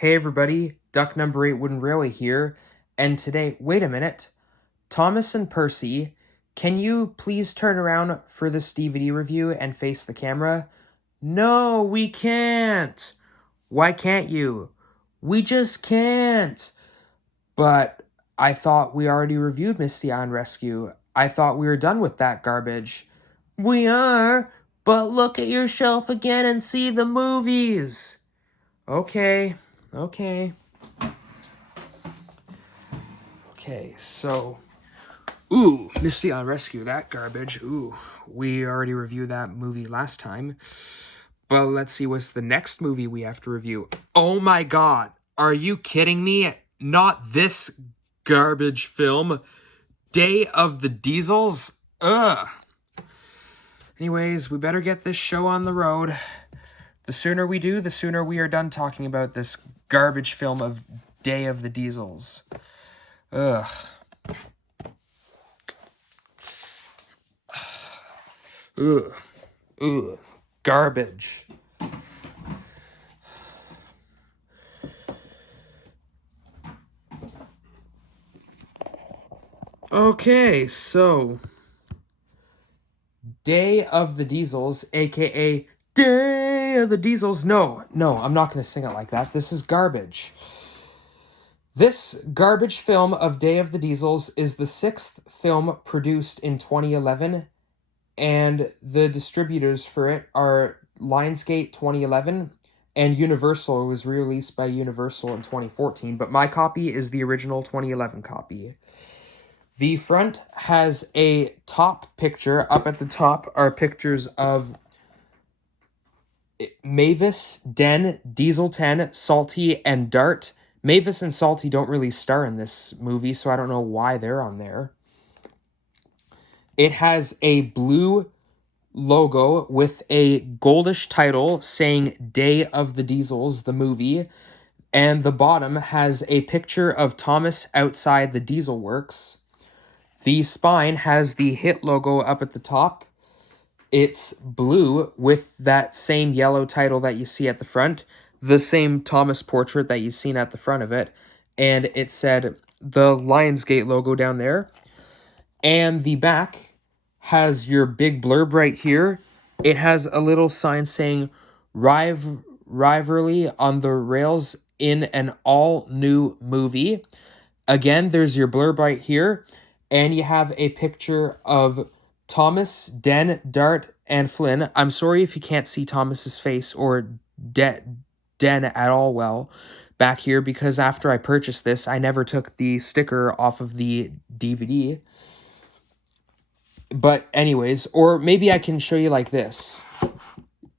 Hey everybody, Duck Number 8 Wooden Railway here, and today, wait a minute, Thomas and Percy, can you please turn around for this DVD review and face the camera? No, we can't! Why can't you? We just can't! But I thought we already reviewed Misty Island Rescue. I thought we were done with that garbage. We are, but look at your shelf again and see the movies! Okay. Okay, so, Misty on Rescue, that garbage. We already reviewed that movie last time. But let's see what's the next movie we have to review. Oh my god, are you kidding me? Not this garbage film. Day of the Diesels? Ugh. Anyways, we better get this show on the road. The sooner we do, the sooner we are done talking about this garbage film of Day of the Diesels. Ugh. Ugh. Garbage. Okay, so Day of the Diesels, aka Day of the Diesels. No, I'm not going to sing it like that. This is garbage. This garbage film of Day of the Diesels is the 6th film produced in 2011, and the distributors for it are Lionsgate 2011, and Universal. It was re-released by Universal in 2014, but my copy is the original 2011 copy. The front has a top picture. Up at the top are pictures of Mavis, Den, Diesel 10, Salty, and Dart. Mavis and Salty don't really star in this movie, so I don't know why they're on there. It has a blue logo with a goldish title saying Day of the Diesels, the movie, and the bottom has a picture of Thomas outside the diesel works. The spine has the HIT logo up at the top. It's blue with that same yellow title that you see at the front, the same Thomas portrait that you've seen at the front of it, and it said the Lionsgate logo down there. And the back has your big blurb right here. It has a little sign saying Rivalry on the Rails in an all-new movie. Again, there's your blurb right here, and you have a picture of Thomas, Den, Dart, and Flynn. I'm sorry if you can't see Thomas's face or Den at all well back here, because after I purchased this, I never took the sticker off of the DVD. But anyways, or maybe I can show you like this.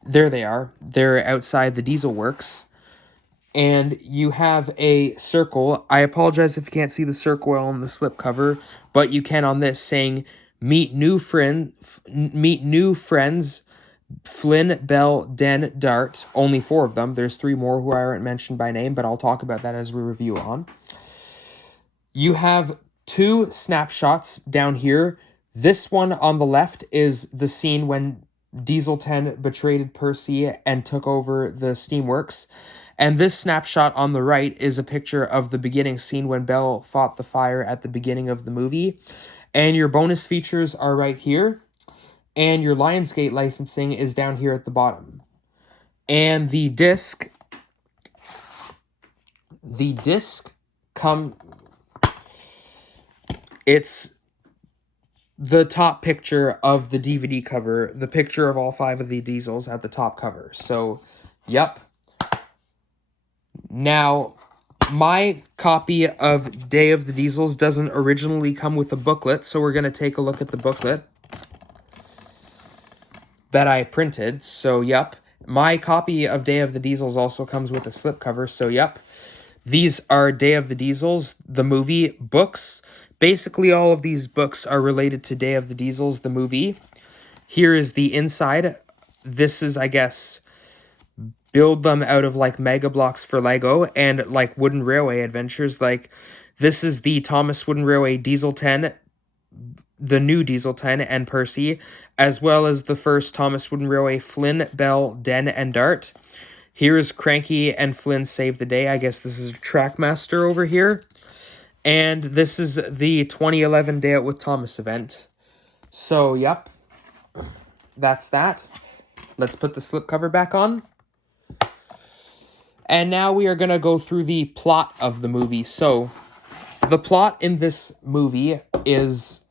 There they are. They're outside the diesel works. And you have a circle. I apologize if you can't see the circle on the slipcover, but you can on this, saying meet new friends, Flynn, Bell, Den, Dart. Only 4 of them. There's 3 more who aren't mentioned by name, but I'll talk about that as we review on. You have 2 snapshots down here. This one on the left is the scene when Diesel 10 betrayed Percy and took over the steamworks. And this snapshot on the right is a picture of the beginning scene when Belle fought the fire at the beginning of the movie. And your bonus features are right here. And your Lionsgate licensing is down here at the bottom. And the disc it's the top picture of the DVD cover, the picture of all 5 of the diesels at the top cover. So, yep. Now, my copy of Day of the Diesels doesn't originally come with a booklet, so we're going to take a look at the booklet that I printed. So, yep. My copy of Day of the Diesels also comes with a slipcover, so yep. These are Day of the Diesels, the movie, books. Basically, all of these books are related to Day of the Diesels, the movie. Here is the inside. This is, I guess, build them out of, like, Mega Blocks for Lego and, like, Wooden Railway Adventures. Like, this is the Thomas Wooden Railway Diesel 10, the new Diesel 10 and Percy, as well as the first Thomas Wooden Railway Flynn, Bell, Den, and Dart. Here is Cranky and Flynn save the day. I guess this is Trackmaster over here. And this is the 2011 Day Out with Thomas event. So, yep. That's that. Let's put the slipcover back on. And now we are going to go through the plot of the movie. So, the plot in this movie is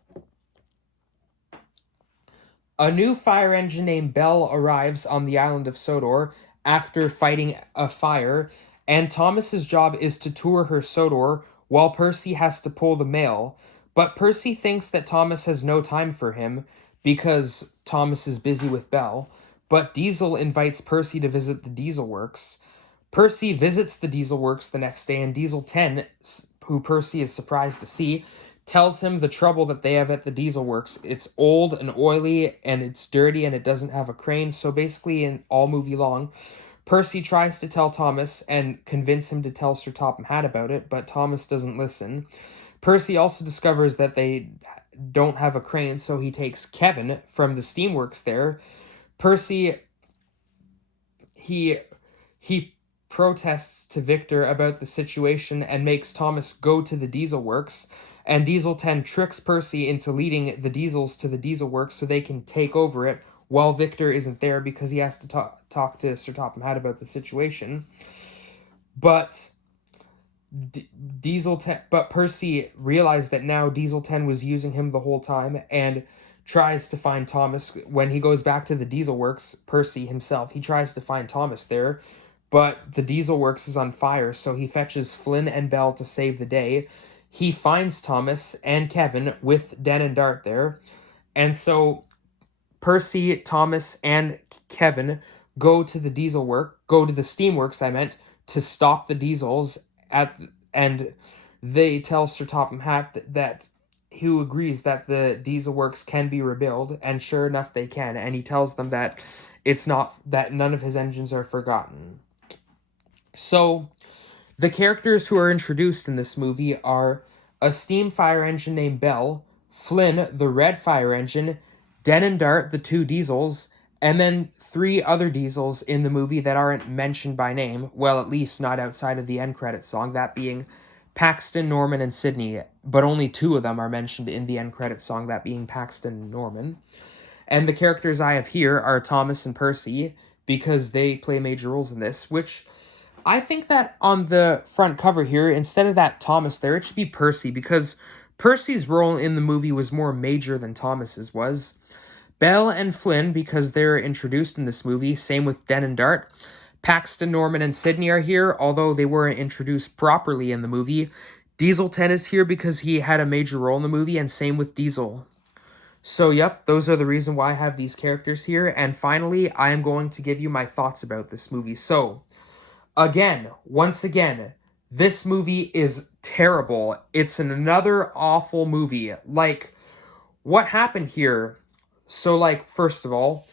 a new fire engine named Belle arrives on the island of Sodor after fighting a fire, and Thomas's job is to tour her Sodor while Percy has to pull the mail. But Percy thinks that Thomas has no time for him because Thomas is busy with Belle. But Diesel invites Percy to visit the Diesel Works. Percy visits the Diesel Works the next day, and Diesel 10, who Percy is surprised to see, tells him the trouble that they have at the Diesel Works. It's old and oily, and it's dirty, and it doesn't have a crane. So basically, in all movie long, Percy tries to tell Thomas and convince him to tell Sir Topham Hatt about it, but Thomas doesn't listen. Percy also discovers that they don't have a crane, so he takes Kevin from the Steamworks there. Percy, he protests to Victor about the situation and makes Thomas go to the Diesel Works, and Diesel 10 tricks Percy into leading the Diesels to the Diesel Works so they can take over it while Victor isn't there because he has to talk to Sir Topham Hatt about the situation. But but Percy realized that now Diesel 10 was using him the whole time and tries to find Thomas. When he goes back to the Diesel Works, Percy himself, he tries to find Thomas there, but the Diesel Works is on fire, so he fetches Flynn and Belle to save the day. He finds Thomas and Kevin with Den and Dart there, and so Percy, Thomas, and Kevin go to the Steamworks, to stop the diesels and they tell Sir Topham Hatt that who agrees that the Diesel Works can be rebuilt, and sure enough they can, and he tells them that that none of his engines are forgotten. So, the characters who are introduced in this movie are a steam fire engine named Belle, Flynn, the red fire engine, Den and Dart, the two diesels, and then 3 other diesels in the movie that aren't mentioned by name, well, at least not outside of the end credits song, that being Paxton, Norman, and Sydney, but only 2 of them are mentioned in the end credits song, that being Paxton and Norman. And the characters I have here are Thomas and Percy, because they play major roles in this, which I think that on the front cover here, instead of that Thomas there, it should be Percy, because Percy's role in the movie was more major than Thomas's was. Belle and Flynn, because they're introduced in this movie, same with Den and Dart. Paxton, Norman, and Sydney are here, although they weren't introduced properly in the movie. Diesel 10 is here because he had a major role in the movie, and same with Diesel. So, yep, those are the reason why I have these characters here, and finally, I am going to give you my thoughts about this movie. So, once again, this movie is terrible. It's another awful movie. Like, what happened here? So, first of all,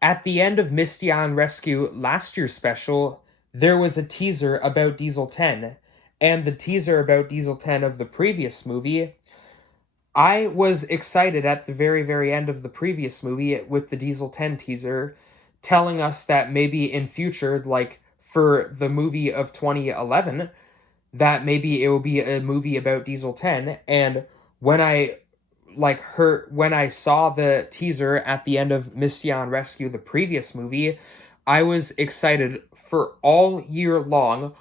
at the end of Misty Island Rescue last year's special, there was a teaser about Diesel 10, and the teaser about Diesel 10 of the previous movie, I was excited at the very, very end of the previous movie with the Diesel 10 teaser, telling us that maybe in future, for the movie of 2011, that maybe it will be a movie about Diesel 10, and when I saw the teaser at the end of Misty Island Rescue, the previous movie, I was excited for all year long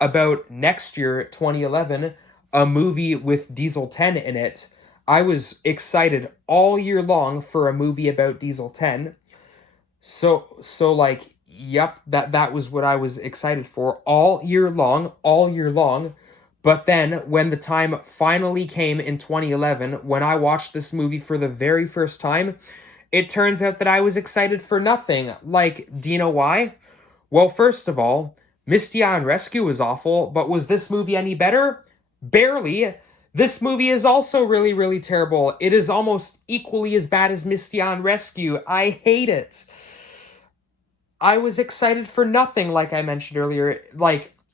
about next year, 2011, a movie with Diesel 10 in it. I was excited all year long for a movie about Diesel 10. Yep, that was what I was excited for all year long. But then, when the time finally came in 2011, when I watched this movie for the very first time, it turns out that I was excited for nothing. Do you know why? Well, first of all, Misty Island Rescue was awful, but was this movie any better? Barely. This movie is also really, really terrible. It is almost equally as bad as Misty Island Rescue. I hate it. I was excited for nothing, like I mentioned earlier.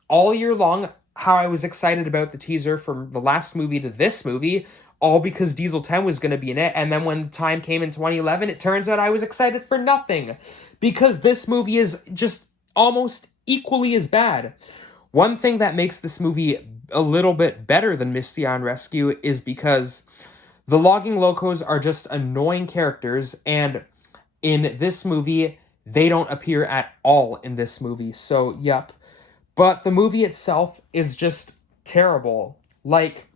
All year long, how I was excited about the teaser from the last movie to this movie, all because Diesel 10 was going to be in it, and then when the time came in 2011, it turns out I was excited for nothing, because this movie is just almost equally as bad. One thing that makes this movie a little bit better than Misty on Rescue is because the Logging Locos are just annoying characters, and in this movie, they don't appear at all in this movie. So, yep. But the movie itself is just terrible. Like,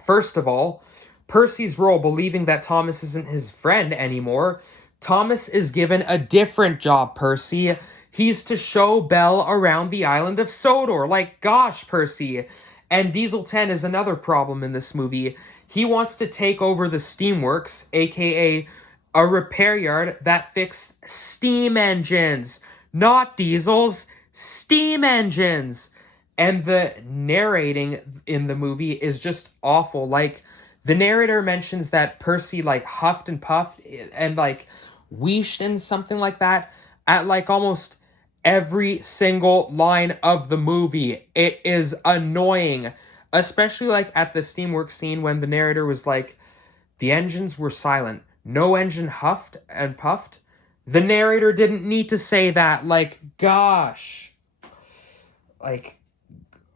first of all, Percy's role, believing that Thomas isn't his friend anymore, Thomas is given a different job, Percy. He's to show Belle around the island of Sodor. Like, gosh, Percy. And Diesel 10 is another problem in this movie. He wants to take over the Steamworks, aka a repair yard that fixed steam engines. Not diesels, steam engines. And the narrating in the movie is just awful. Like, the narrator mentions that Percy, like, huffed and puffed and, like, wheeshed and something like that at, like, almost every single line of the movie. It is annoying. Especially, like, at the Steamworks scene when the narrator was like, the engines were silent. No engine huffed and puffed. The narrator didn't need to say that. Like, gosh. Like,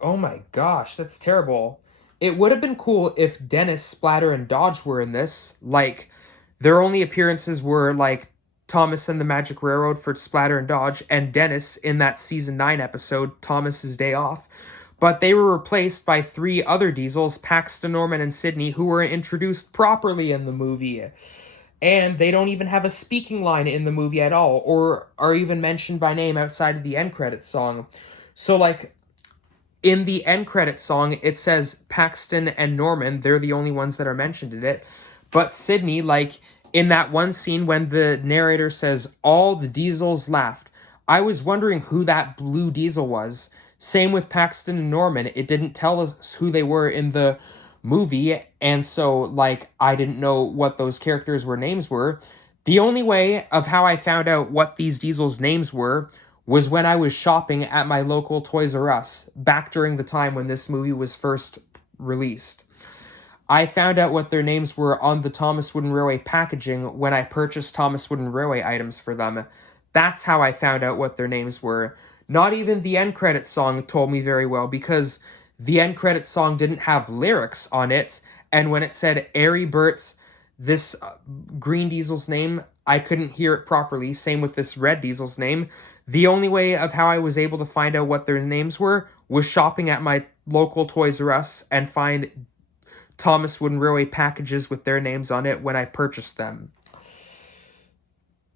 oh my gosh, that's terrible. It would have been cool if Dennis, Splatter, and Dodge were in this. Like, their only appearances were, like, Thomas and the Magic Railroad for Splatter and Dodge, and Dennis in that season 9 episode, Thomas's Day Off. But they were replaced by 3 other Diesels, Paxton, Norman, and Sydney, who were introduced properly in the movie. And they don't even have a speaking line in the movie at all, or are even mentioned by name outside of the end credits song. So, like, in the end credits song, it says Paxton and Norman, they're the only ones that are mentioned in it. But Sydney, like, in that one scene when the narrator says, all the Diesels laughed, I was wondering who that blue Diesel was. Same with Paxton and Norman. It didn't tell us who they were in the movie, and so, like, I didn't know what those characters' names were. The only way of how I found out what these Diesels' names were was when I was shopping at my local Toys R Us, back during the time when this movie was first released. I found out what their names were on the Thomas Wooden Railway packaging when I purchased Thomas Wooden Railway items for them. That's how I found out what their names were. Not even the end credits song told me very well, because the end credits song didn't have lyrics on it, and when it said Airy Burt's, this green Diesel's name, I couldn't hear it properly. Same with this red Diesel's name. The only way of how I was able to find out what their names were was shopping at my local Toys R Us and find Thomas Wooden Railway packages with their names on it when I purchased them.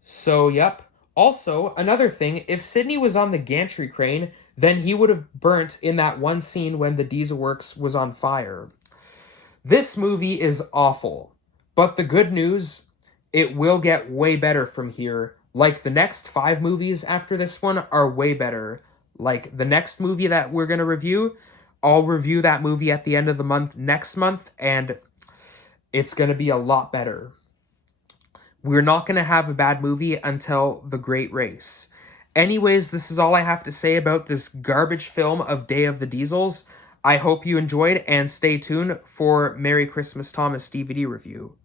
So, yep. Also, another thing, if Sydney was on the gantry crane, then he would have burnt in that one scene when the Diesel Works was on fire. This movie is awful. But the good news, it will get way better from here. Like, the next 5 movies after this one are way better. Like, the next movie that we're going to review, I'll review that movie at the end of the month next month, and it's going to be a lot better. We're not going to have a bad movie until The Great Race. Anyways, this is all I have to say about this garbage film of Day of the Diesels. I hope you enjoyed, and stay tuned for Merry Christmas Thomas DVD review.